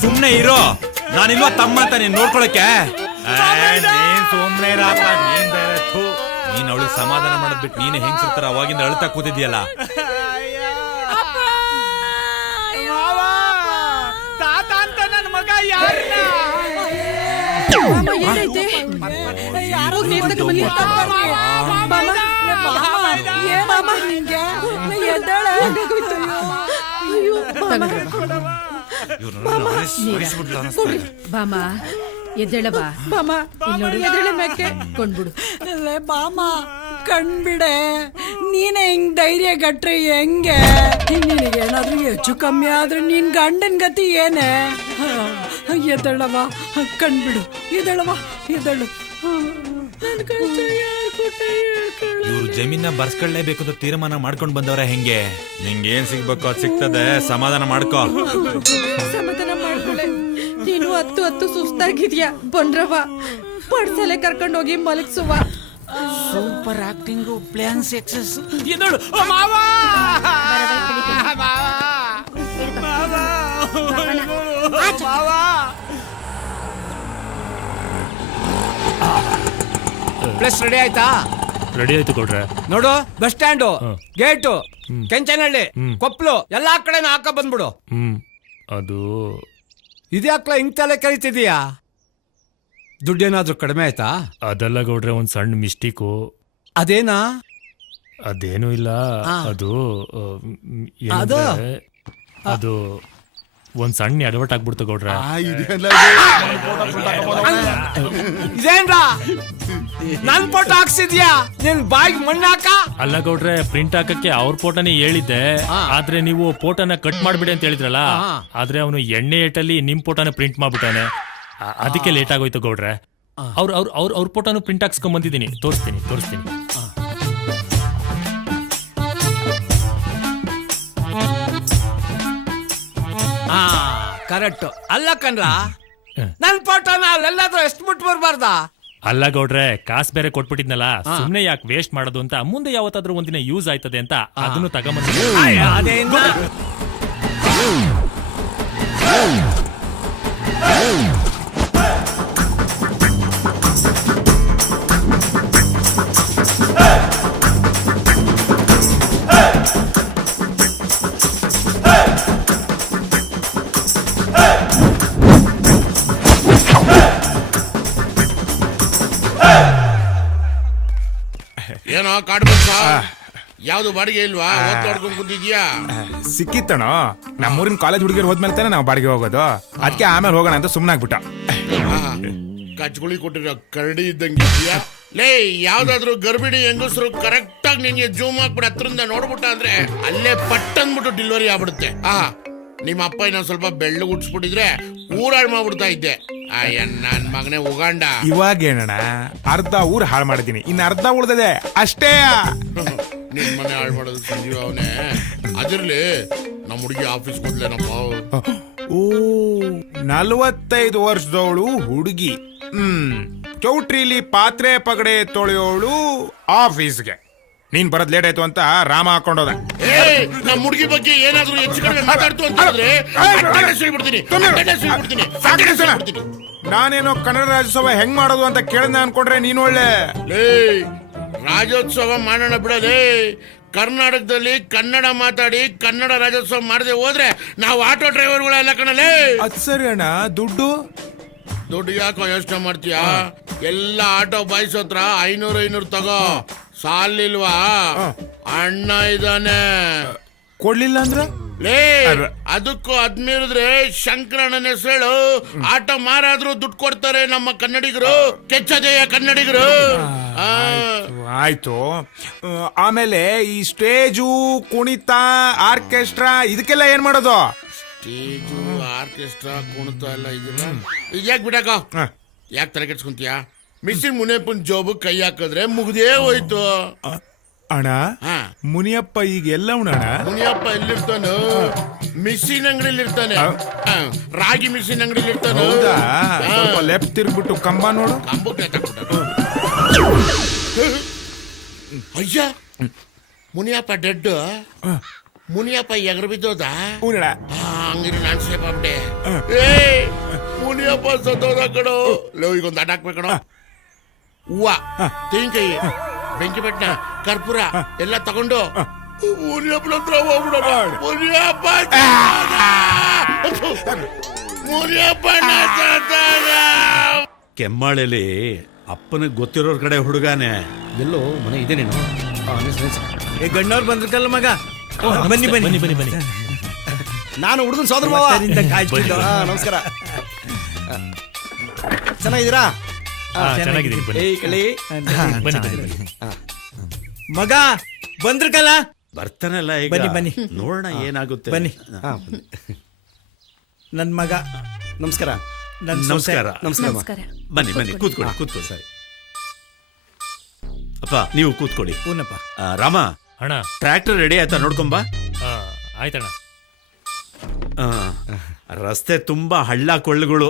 ಸುಮ್ನೆ ಇರೋ, ನಾನಿಲ್ವಾ ತಮ್ಮ ಅಂತ ನೀನ್ ನೋಡ್ಕೊಳಕ್ಕೆ. ನೀನ್ ಸುಮ್ನೆ ಇರಪ್ಪ, ನೀನ್ ಬೇರೆ. ನೀನ್ ಅವಳಿಗೆ ಸಮಾಧಾನ ಮಾಡದ್ಬಿಟ್ಟು ನೀನೆ ಹೆಂಗ್ಸಿರ್ತಾರ ಅವಾಗಿಂದ ಅಳ್ತಾ ಕೂತಿದ್ಯಲ್ಲ. ತಾತ ಅಂತ ನನ್ನ ಮಗ ಯಾರನ್ನ ಏನೈತೆ? ಹೋಗ್ ನೀರ್ ತಗೊಂಡ್ ಬನ್ನಿ. ಬಾಮ ಎದ್ದೇಳ ಬಾ. ಬಾಮ ನೋಡಿ ಎದ್ದೇಳ ಮ್ಯಾಕೆ ಕೊಂಡ್ಬಿಡು. ಅಲ್ಲೇ ಬಾಮ ಕಣ್ಬಿಡೆ, ನೀನೇ ಹಿಂಗ್ ಧೈರ್ಯ ಗಟ್ರೆ ಹೆಂಗೆ? ನಿನಗೇನಾದ್ರೂ ಹೆಚ್ಚು ಕಮ್ಮಿ ಆದ್ರೆ ನಿನ್ ಗಂಡನ್ ಗತಿ ಏನೇ? ಎದ್ದಳವ, ಕಣ್ಬಿಡು, ಎದ್ದಳವ, ಎದ್ದಳು. ಇವ್ರು ಜಮೀನ ಬರ್ಸ್ಕೊಳ್ಳೇಬೇಕು ಅಂತ ತೀರ್ಮಾನ ಮಾಡ್ಕೊಂಡ್ ಬಂದವ್ರ ಹೆಂಗೆ? ನಿಂಗೆ ಏನ್ ಸಿಗ್ಬೇಕು ಅದ್ ಸಿಗ್ತದೆ, ಸಮಾಧಾನ ಮಾಡ್ಕೋ. ಸಮಾಧಾನ ಮಾಡ್ಕೊಳ್ಳೆ. ನೀನು ಹತ್ತು ಸುಸ್ತಾಗಿದ್ಯಾ? ಬಂದ್ರವ ಪಡ್ಸಲೆ ಕರ್ಕೊಂಡು ಹೋಗಿ ಮಲಗ್ಸುವ. Super acting, plan success. Flex ready ಆಯ್ತಾ? ರೆಡಿ ಆಯ್ತು ಕೊಡ್ರೆ. ನೋಡು, ಬಸ್ ಸ್ಟ್ಯಾಂಡು, ಗೇಟು, ಕೆಂಚನಹಳ್ಳಿ, ಕೊಪ್ಪಲು ಎಲ್ಲಾ ಕಡೆ ಹಾಕ ಬಂದ್ಬಿಡು. ಅದು ಇದ್ಯಾಕ್ಲ ಹಿಂಗ್ ತಲೆ ಕರಿತಿದೀಯಾ? ದುಡ್ಡೇನಾದ್ರೂ ಕಡಿಮೆ ಆಯ್ತಾ? ಅದೆಲ್ಲ ಗೌಡ್ರೆ ಒಂದ್ ಸಣ್ಣ ಮಿಸ್ಟೇಕು. ಅದೇನಾ? ಅದೇನು ಇಲ್ಲ. ಅದು ಏನಂದ್ರೆ, ಅದು ಒಂದ್ ಸಣ್ಣ ಅಡವಟ್ ಆಗ್ಬಿಡ್ತು ಗೌಡ್ರೆ. ಇದೇನ್ರ ನನ್ ಫೋಟೋ ಹಾಕ್ಸಿದ್ಯಾ? ನಿನ್ ಬಾಯಿಗೆ ಮಣ್ಣು ಹಾಕ. ಅಲ್ಲ ಗೌಡ್ರೆ, ಪ್ರಿಂಟ್ ಹಾಕಕ್ಕೆ ಅವ್ರ ಫೋಟೋನೇ ಹೇಳಿದ್ದೆ. ಆದ್ರೆ ನೀವು ಫೋಟೋನ ಕಟ್ ಮಾಡ್ಬಿಡಿ ಅಂತ ಹೇಳಿದ್ರಲ್ಲ. ಆದ್ರೆ ಅವನು ಎಣ್ಣೆ ಏಟಲ್ಲಿ ನಿಮ್ ಫೋಟೋನ ಪ್ರಿಂಟ್ ಮಾಡ್ಬಿಟ್ಟಾನೆ. ಅದಕ್ಕೆ ಲೇಟ್ ಆಗೋಯ್ತು ಗೌಡ್ರೆ. ಅವ್ರ ಫೋಟೋನು ಪ್ರಿಂಟ್ ಹಾಕ್ಸ್ಕೊಂಡ್ ಬಂದಿದ್ದೀನಿ. ತೋರಿಸ್ತೀನಿ. ಕರೆಕ್ಟ್ ಅಲ್ಲ ಕಣ್ರ ನನ್ ಫೋಟೋನ ಅಲ್ಲೆಲ್ಲಾದ್ರೂ ಎಷ್ಟು ಬಿಟ್ಟು ಬರ್ಬಾರ್ದ? ಅಲ್ಲ ಗೌಡ್ರೆ ಕಾಸ್ ಬೇರೆ ಕೊಟ್ಬಿಟ್ಟಿದ್ನಲ್ಲ ಸುಮ್ನೆ ಯಾಕೆ ವೇಸ್ಟ್ ಮಾಡೋದು ಅಂತ ಮುಂದೆ ಯಾವತ್ತಾದ್ರೂ ಒಂದಿನ ಯೂಸ್ ಆಯ್ತದೆ ಅಂತ ಅದನ್ನು ತಗೊಂಬಂದ ಅದೇನ ಏನೋ ಕಾಡ್ಬೇಕ ಯಾವ್ದು ಬಾಡಿಗೆ ಇಲ್ವಾ ಓದ್ಕೊಂಡು ಕೂತಿದ್ಯಾ? ಸಿಕ್ಕಿತ್ತಣ ನಮ್ಮೂರಿನ ಕಾಲೇಜ್ ಹುಡುಗಿರು ಹೋದ್ಮೇಲೆ ತಾನೆ ನಾವು ಬಾಡಿಗೆ ಹೋಗೋದು. ಅದಕ್ಕೆ ಆಮೇಲೆ ಹೋಗೋಣ ಅಂತ ಸುಮ್ಮನಾಗ್ಬಿಟ್ಟ. ಕಚ್ಗುಳಿ ಕೊಟ್ಟಿರೋ ಕರಡಿ ಇದ್ದಂಗಿದ್ಯಾ? ಲೇ ಯಾವ್ದಾದ್ರು ಗರ್ಭಿಣಿ ಹೆಂಗಸರು ಕರೆಕ್ಟ್ ಆಗಿ ನಿನ್ಗೆ ಜೂಮ್ ಹಾಕ್ಬಿಟ್ಟು ಹತ್ರದಿಂದ ನೋಡ್ಬಿಟ್ಟ ಅಂದ್ರೆ ಅಲ್ಲೇ ಪಟ್ ಅಂದ್ಬಿಟ್ಟು ಡೆಲಿವರಿ ಆಗ್ಬಿಡುತ್ತೆ. ನಿಮ್ಮ ಅಪ್ಪ ಇನ್ನೊಂದ್ ಸ್ವಲ್ಪ ಬೆಳ್ಳು ಉಡ್ಸ್ಬಿಟ್ಟಿದ್ರೆ ಊರಾಳ್ ಮಾಡ್ಬಿಡ್ತಾ ಇದ್ದೆ. ನನ್ ಮಗನೇ ಉಗಾಂಡ. ಇವಾಗೇನಣ್ಣ ಅರ್ಧ ಊರ್ ಹಾಳು ಮಾಡಿದೀನಿ, ಇನ್ನು ಅರ್ಧ ಉಳ್ದದೆ ಅಷ್ಟೇ. ನಿನ್ ಮನೆ ಹಾಳು ಮಾಡೋದು ಸಂಜೀವ ಅವನೇ. ಅದಿರ್ಲಿ ನಮ್ಮ ಹುಡುಗಿ ಆಫೀಸ್ ಹೋದ್ಲೇನಪ್ಪ? ಓ 45 ವರ್ಷದವಳು ಹುಡುಗಿ. ಚೌಟ್ರಿಲಿ ಪಾತ್ರೆ ಪಗಡೆ ತೊಳೆಯೋಳು ಆಫೀಸ್ಗೆ. ನೀನ್ ಬರೋದ್ ಲೇಟ್ ಆಯ್ತು ಅಂತ ರಾಮ ಹಾಕೊಂಡೋದ. ನಮ್ಮ ಹುಡುಗಿ ಬಗ್ಗೆ ಏನಾದ್ರೂ ಹೆಚ್ಚು ಕಡಿಮೆ ಮಾತಾಡ್ತು ಅಂತ ಹೇಳಿದ್ರೆ ನಾನೇನೋ ಕನ್ನಡ ರಾಜ್ಯೋತ್ಸವ ಹೆಂಗ್ ಮಾಡೋದು ಅಂತ ಕೇಳಿದ ಅನ್ಕೊಂಡ್ರೆ ನೀನ್ ಒಳ್ಳೆ ರಾಜ್ಯೋತ್ಸವ ಮಾಡೋಣ ಬಿಡಲೇ. ಕರ್ನಾಟಕದಲ್ಲಿ ಕನ್ನಡ ಮಾತಾಡಿ ಕನ್ನಡ ರಾಜ್ಯೋತ್ಸವ ಮಾಡದೆ ಹೋದ್ರೆ ನಾವು ಆಟೋ ಡ್ರೈವರ್ಗಳೆಲ್ಲ ಕಣಲೇ. ಅದ್ ಸರಿ ಅಣ್ಣ. ದುಡ್ಡು ಯಾಕೋ ಯೋಚನೆ ಮಾಡ್ತೀಯಾ? ಎಲ್ಲ ಆಟೋ ಬಾಯ್ಸ್ ಹತ್ರ 500 ತಗೋ. ಸಾಲಿಲ್ವಾ? ಅಣ್ಣ ಇದಾನೆ. ಕೊಡ್ಲಿಲ್ಲ ಅಂದ್ರ ಲೇ ಅದಕ್ಕೂ ಅದ್ಮೀರಿದ್ರೆ ಶಂಕರಣ್ಣನ ಹೆಸರು ಆಟೋ ಮಾರಾದ್ರೂ ದುಡ್ಡು ಕೊಡ್ತಾರೆ ನಮ್ಮ ಕನ್ನಡಿಗರು. ಕೆಚ್ಚದೆಯ ಕನ್ನಡಿಗರು. ಆಯ್ತು. ಆಮೇಲೆ ಈ ಸ್ಟೇಜು ಕುಣಿತ ಆರ್ಕೆಸ್ಟ್ರಾ ಇದಕ್ಕೆಲ್ಲ ಏನ್ ಮಾಡೋದು? ಸ್ಟೇಜು ಆರ್ಕೆಸ್ಟ್ರಾ ಕುಣಿತ ಎಲ್ಲ ಇದೆಲ್ಲ ಯಾಕೆ ಬಿಡಕ? ಯಾಕೆ ತಲೆ ಕೆಡ್ಸ್ಕೊಂತೀಯ? ಮಿಸ್ಸಿನ್ ಮುನಿಯಪ್ಪನ ಜೋಬು ಕೈ ಹಾಕಿದ್ರೆ ಮುಗ್ದೇ ಹೋಯ್ತು. ಅಣ್ಣ ಮುನಿಯಪ್ಪ ಈಗ ಎಲ್ಲ ಅಣ್ಣ? ಮುನಿಯಪ್ಪ ಎಲ್ಲಿರ್ತಾನ? ಮಿಸ್ಸಿನ್ ಅಂಗಡಿಲಿ ಇರ್ತಾನೆ. ರಾಗಿ ಮಿಸ್ಸಿನ್ ಅಂಗಡಿಲಿ ಇರ್ತಾನೆ. ಲೆಫ್ಟ್ ತಿರ್ಗ್ಬಿಟ್ಟು ಕಂಬ ನೋಡು. ಕಂಬಕ್ಕೆ ಅಯ್ಯ ಮುನಿಯಪ್ಪ ಡೆಡ್. ಮುನಿಯಪ್ಪ ಎಗರು ಬಿದ್ದೋದ? ಹಂಗಿರಿ ನಾನ್ ಸೇಫ್ ಆಗ್ಬಿಟ್ಟೆ. ಮುನಿಯಪ್ಪ ಸತ್ತೋದ ಕಣೋ. ಈಗೊಂದು ಅಡ್ಡ ಹಾಕ್ಬೇಕಣ. ಹೂವ ತೆಂಗಿನಕಾಯಿ ಬೆಂಕಿ ಬೆಟ್ಟ ಕರ್ಪೂರ ಎಲ್ಲ ತಗೊಂಡು ಮುನಿಯಪ್ಪನ ಹತ್ರ ಹೋಗ್ಬಿಡೋಣ. ಮುನಿಯಪ್ಪ ಕೆಮ್ಮಾಳೆಲಿ ಅಪ್ಪನಿಗೆ ಗೊತ್ತಿರೋರ್ ಕಡೆ ಹುಡುಗಾನೆ. ಎಲ್ಲೋ ಮನೆ ಇದೆ ನೀನು. ಗಣ್ಣವ್ರು ಬಂದ್ರಲ್ಲ ಮಗ. ಬನ್ನಿ ಬನ್ನಿ ಬನ್ನಿ ಬನ್ನಿ. ನಾನು ಹುಡುಗನ್ ಸೋದರ ಮಾವ. ನಮಸ್ಕಾರ. ಚೆನ್ನಾಗಿದ್ದೀರಾ? ಮಗ ಬಂದ್ರಕಲ್ಲ. ಬರ್ತಾನಲ್ಲ ಈಗ. ಬನ್ನಿ ಬನ್ನಿ ನೋಡೋಣ ಏನಾಗುತ್ತೆ. ಬನ್ನಿ. ನನ್ ಮಗ. ನಮಸ್ಕಾರ. ನಮಸ್ಕಾರ. ನಮಸ್ಕಾರ. ಬನ್ನಿ ಬನ್ನಿ ಕೂತ್ಕೊಳ್ಳಿ ಕೂತ್ಕೊಳ್ಳಿ. ಸರಿ ಅಪ್ಪ ನೀವು ಕೂತ್ಕೊಳ್ಳಿ. ಹೂನಪ್ಪ. ರಾಮ ಅಣ್ಣ ಟ್ರ್ಯಾಕ್ಟರ್ ರೆಡಿ ಆಯ್ತಾ? ನೋಡ್ಕೊಂಬ. ಆಯ್ತಣ್ಣ. ರಸ್ತೆ ತುಂಬಾ ಹಳ್ಳ ಕೊಳ್ಳುಗಳು.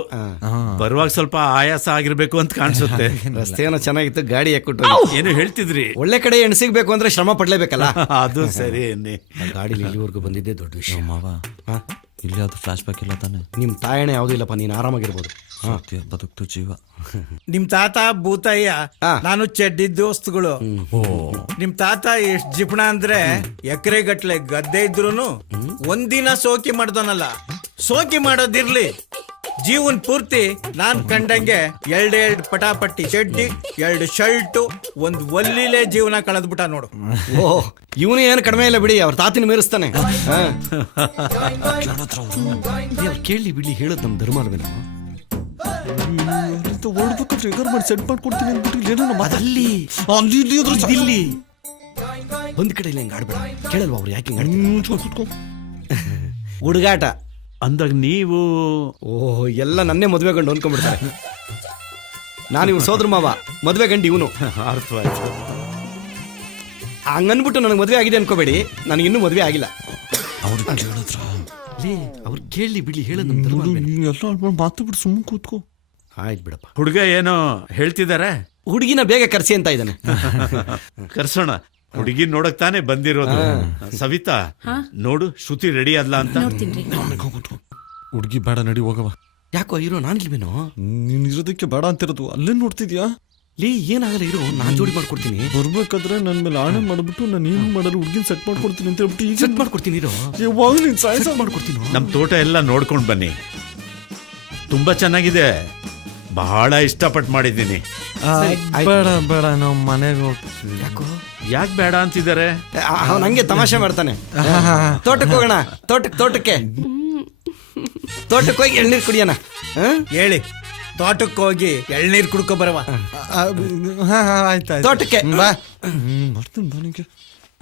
ಬರುವಾಗ ಸ್ವಲ್ಪ ಆಯಾಸ ಆಗಿರ್ಬೇಕು ಅಂತ ಕಾಣಿಸುತ್ತೆ. ರಸ್ತೆ ಏನೋ ಚೆನ್ನಾಗಿತ್ತು, ಗಾಡಿ ಯಾಕೊಟ್ಟು ಏನು ಹೇಳ್ತಿದ್ರಿ? ಒಳ್ಳೆ ಕಡೆ ಎಣ್ಣೆ ಸಿಗ್ಬೇಕು ಅಂದ್ರೆ ಶ್ರಮ ಪಡ್ಲೇಬೇಕಲ್ಲ. ಅದು ಸರಿ. ಗಾಡಿಲಿ ಇಲ್ಲಿವರೆಗೂ ಬಂದಿದ್ದೆ ದೊಡ್ಡ ವಿಷಯ ಮಾವ. ಇಲ್ಲಿ ಯಾವ್ದು ಫ್ಲಾಶ್ ಬ್ಯಾಕ್ ಇಲ್ಲ ತಾನೆ? ನಿಮ್ ತಾಯಣೆ ಯಾವ್ದು ಇಲ್ಲಪ್ಪ, ನೀನ್ ಆರಾಮಾಗಿರ್ಬೋದು. ಬದುಕ್ತು ಜೀವ. ನಿಮ್ ತಾತ ಭೂತಯ್ಯ, ನಾನು ಚಡ್ಡಿ ದೋಸ್ತುಗಳು. ನಿಮ್ ತಾತ ಎಷ್ಟ್ ಜಿಪಣ ಅಂದ್ರೆ ಎಕರೆ ಗಟ್ಲೆ ಗದ್ದೆ ಇದ್ರೂನು ಒಂದಿನ ಸೋಕಿ ಮಾಡ್ದನಲ್ಲ. ಸೋಕಿ ಮಾಡೋದಿರ್ಲಿ, ಜೀವನ್ ಪೂರ್ತಿ ನಾನ್ ಕಂಡಂಗೆ 2 ಪಟಾಪಟ್ಟಿ ಚಡ್ಡಿ, 2 ಶರ್ಟು, 1 ಒಲ್ಲಿಲೆ ಜೀವನ ಕಳೆದ್ಬಿಟ್ಟ ನೋಡು. ಓ ಇವನು ಏನು ಕಡಿಮೆ ಇಲ್ಲ ಬಿಡಿ, ಅವ್ರ ತಾತಿನ ಮೇರಿಸ್ತಾನೆ. ಕೇಳಿ ಬಿಡಿ, ಹೇಳೋದು ನಮ್ ಧರ್ಮ ಅಲ್ವೇನೋ. ಸೆಟ್ ಮಾಡ್ಕೊಡ್ತೀನಿ ಅಂದ್ಬಿಟ್ಟು ಒಂದ್ ಕಡೆ ಇಲ್ಲ ಹಿಂಗ್ ಆಡ್ಬೇಡ. ಕೇಳಲ್ವಾ ಅವ್ರು ಯಾಕೆ ಹುಡುಗಾಟ ಅಂದಾಗ ನೀವು? ಓಹ್ ಎಲ್ಲ ನನ್ನೇ ಮದ್ವೆ ಗಂಡು ಅನ್ಕೊಂಡ್ಬಿಡ್ತಾರೆ. ನಾನು ಇವ್ರು ಸೋದ್ರ ಮಾವ, ಮದ್ವೆ ಗಂಡು ಇವನು. ಅರ್ಥವಾಯ್ತು. ಹಂಗನ್ಬಿಟ್ಟು ನನಗೆ ಮದ್ವೆ ಆಗಿದೆ ಅನ್ಕೋಬೇಡಿ, ನನಗೆ ಇನ್ನೂ ಮದ್ವೆ ಆಗಿಲ್ಲ. ಅವ್ರು ಕೇಳಿ ಬಿಡಿ ಹೇಳೋದು ಮಾತು ಬಿಟ್ಟು ಸುಮ್ಮನೆ ಕೂತ್ಕೋ. ಆಯ್ತು ಬಿಡಪ್ಪ. ಹುಡುಗ ಏನೋ ಹೇಳ್ತಿದಾರೆ. ಹುಡುಗಿನ ಬೇಗ ಕರ್ಸಿ ಅಂತ ಇದ್ದಾನೆ. ಕರ್ಸೋಣ. ಹುಡುಗಿ ನೋಡಕ್ ತಾನೇ ಬಂದಿರೋದು. ಸವಿತಾ ನೋಡು, ಶ್ರುತಿ ರೆಡಿ ಅದ್ಲ ಅಂತ. ಹುಡುಗಿ ಬೇಡ, ನಡಿ ಹೋಗವ. ಯಾಕೋ ಇರೋ ನಾನಿಲ್ವೇನೋ? ನೀನ್ ಇರೋದಕ್ಕೆ ಬೇಡ ಅಂತಿರೋದು, ಅಲ್ಲೇ ನೋಡ್ತಿದ್ಯಾ? ಲೇ ಏನಾಗಲ್ಲ ಇರೋ, ನಾನ್ ಜೋಡಿ ಮಾಡ್ಕೊಡ್ತೀನಿ. ಬರ್ಬೇಕಾದ್ರೆ ನನ್ ಮೇಲೆ ಆಣೆ ಮಾಡ್ಬಿಟ್ಟು ನಾನು ಏನು ಮಾಡಲು ಹುಡುಗಿನ ಸೆಟ್ ಮಾಡ್ಕೊಡ್ತೀನಿ ಅಂತ ಹೇಳ್ಬಿಟ್ಟು ಈಗ ಸೆಟ್ ಮಾಡ್ಕೊಡ್ತೀನಿ ಇರೋ. ಯಾವಾಗ ನೀನ್ ಸಾಯ್ಸ ಮಾಡ್ಕೊಡ್ತೀನಿ. ನಮ್ ತೋಟ ಎಲ್ಲ ನೋಡ್ಕೊಂಡ್ ಬನ್ನಿ, ತುಂಬಾ ಚೆನ್ನಾಗಿದೆ. ಬಹಳ ಇಷ್ಟಪಟ್ಟು ಮಾಡಿದ್ದೀನಿ. ಬೇಡ ಬೇಡ, ನಾವು ಮನೆಗೆ ಹೋಗ್ತೀವಿ. ಯಾಕೋ? ಯಾಕೆ ಬೇಡ ಅಂತಿದ್ದಾರೆ? ಅವ್ನು ಹಂಗೆ ತಮಾಷೆ ಮಾಡ್ತಾನೆ. ತೋಟಕ್ಕೆ ಹೋಗೋಣ, ತೋಟಕ್ಕೆ ಹೋಗಿ ಎಳ್ನೀರು ಕುಡಿಯೋಣ. ಹೇಳಿ, ತೋಟಕ್ಕೆ ಹೋಗಿ ಎಳ್ನೀರ್ ಕುಡ್ಕೊ ಬರವ. ಆಯ್ತಾಯ್ತು, ತೋಟಕ್ಕೆ ಬಾ. ಬರ್ತೀನಿ ಬಾ ನಿಂಗೆ.